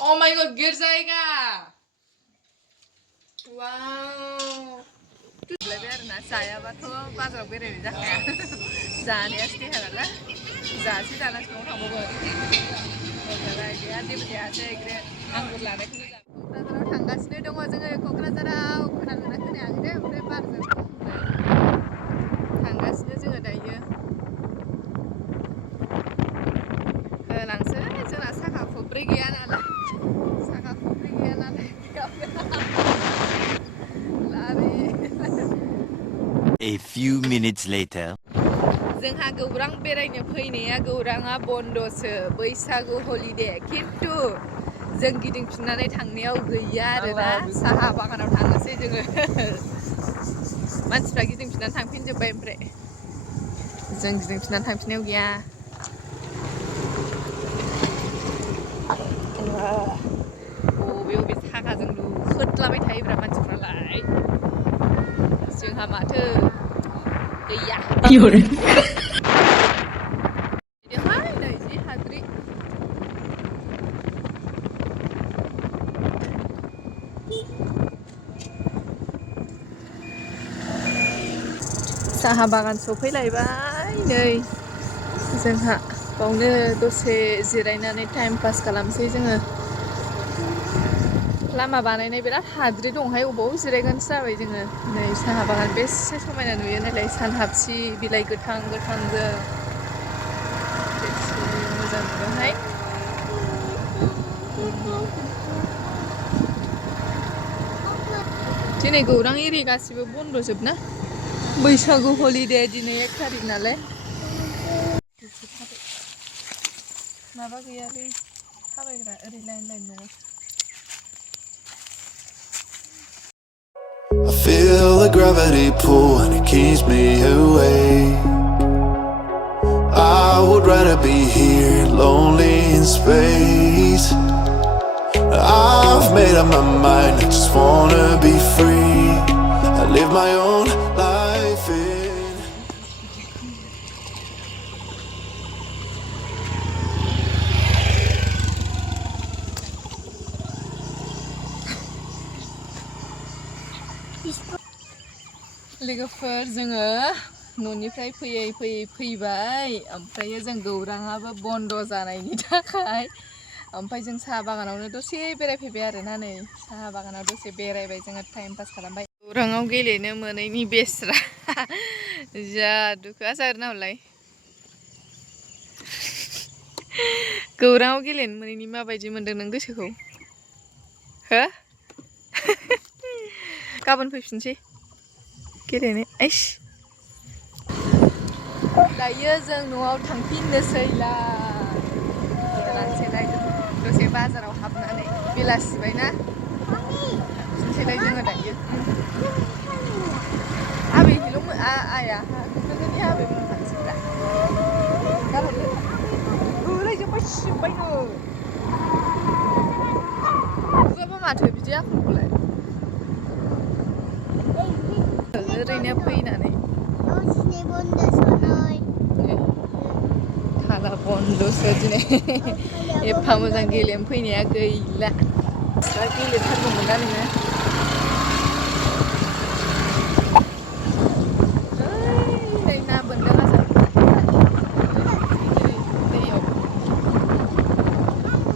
Oh my god, गिर जाएगा। वाव। लायबाय आरोना जायाबाथ' बाजाराव बेरायनाय जाखाया। जानायासो देहा नालाय। जासे जानासो न'आव थांबावगोन। ओमफ्राय गैया जेबो जायासै ग्रे आंगुर लानायखौनो जा। क'क्राझाराव थांगासिनो दङ जोङो क'क्राझाराव खोनादोंना खोनायाखै दे ओमफ्राय बारजों थांगासिनो जोङो दायो। होलांसै जोंना साखा खब्रै गैया नालाय। साखा खब्रै गैया नालाय लारि। A few minutes later. जोंहा गौरां बेरायनो फैनाया गौराङा बन्दसो बैसागु हलिडे खिन्थु जों गिदिंफिननानै थांनायाव गैया आरोना साहा बागानाव थांनोसै जोङो मानसिफ्रा गिदिंफिननानै थांफिनजोब्बाय ओमफ्राय जों गिदिंफिननानै थांफिननायाव गैया बबे बबे साखाजों लुखोदलाबाय थायोब्रा मानसिफ्रालाय जोंहा माथो गैया हाय नै जि हाद्रि साहा बागान सफैलायबाय नै जोंहा बावनो दसे जिरायनानै टाइम पास खालामसै जोङो लामा बानायनाय बिराद हाद्रि दंहाय अबाव जिरायगोनसो जाबाय जोङो नै साहा बागान बेसे समायना नुयो नायलाय सान हाबसि बिलाइ गोथां गोथांजों बेसे मोजां नुदोंहाय दिनै गौरां एरि गासिबो बन्द'जोबना बैसागु हलिडे दिनै 1 तारिख नालाय माबा गैयालै थाबायग्रा ओरै लाइन लाइन नङा I feel the gravity pull and it keeps me away. I would rather be here, lonely in space. I've made up my mind, I just wanna be free. I live my own life in. लोगोफोर जोङो न'निफ्राय फैबाय ओमफ्राय जों गौराङाबो बन्द' जानायनि थाखाय ओमफ्राय जों साहा बागानावनो दसे बेरायफैबाय आरोना नै साहा बागानाव दसे बेरायबाय जोङो टाइम पास खालामबाय गौराङाव गेलेनो मोनैनि बेस्रा जा दुखु आरोना हरलाय गौराङाव गेलेनो मोनैनि माबायदि मोनदों नों गोसोखौ हो गाबोन फैफिनसै गेलेनो आइस दायो जों न'आव थांफिननोसैलाय दसे बाजाराव हाबनानै बेलासिबायना थांफिनसैलाय जोङो दायो आबै हेल' आइया नोंनि आबैमोन थांसैब्रा गोलैजोब्बाय सिबबायनो बुआबा माथो बिदि आखलखौलाय ओरैनो फैनानै थाला बन्दसो दिनै एफा मोजां गेलेनो फैनाया गैला दा गेलेथारगौमोन ना नोङो नै ना बोनदों आजा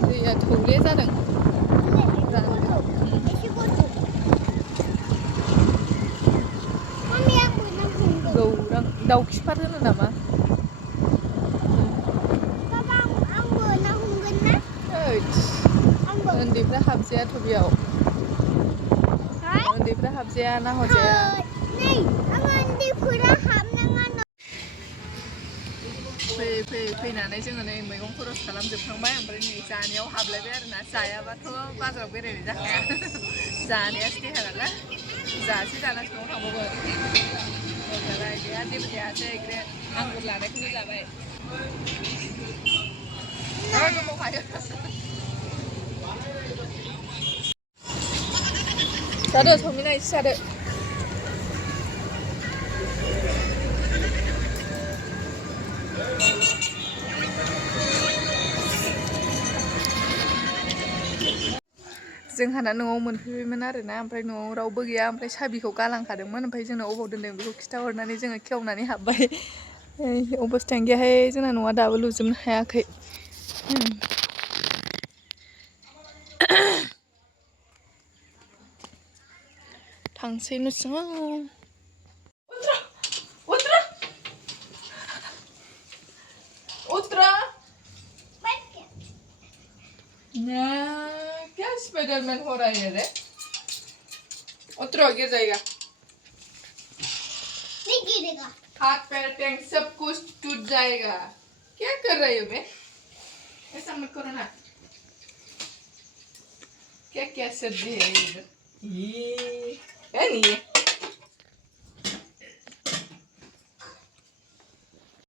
दैया थौले जादों गौरां दाउखिफार होनो नामा उन्दैफ्रा हाबजायाथ' बेयाव उन्दैफ्रा हाबजाया ना हरजाया फैनानै जोङो नै मैगं खरस खालामजोबखांबाय ओमफ्राय नै जानायाव हाबलायबाय आरोना जायाबाथ' बाजाराव बेरायनाय जाखाया जानायासो देहा नालाय जासे जानासो न'आव थांबावगोन ओमफ्राय गैया जेबो जायासै ग्रे आंगुर लानायखौनो जाबाय जादो समिना एसे जादो जोंहाना न'आव मोनफैबायमोन आरोना ओमफ्राय न'आव रावबो गैया ओमफ्राय साबिखौ गालांखादोंमोन ओमफ्राय जोंनाव अबाव दोनदों बेखौ खिथाहरनानै जोङो खेवनानै हाबबाय अबस्थायानो गैयाहाय जोंना न'आ दाबो लुजोबनो हायाखै थांसै न' सिङाव Otra. क्या स्पाइडरमैन हो रहा है रे उतरो गिर जाएगा नहीं गिरेगा हाथ पैर टैंक सब कुछ टूट जाएगा क्या कर रही हो बे ऐसा मत करो ना क्या क्या सर्दी है इधर ये नहीं है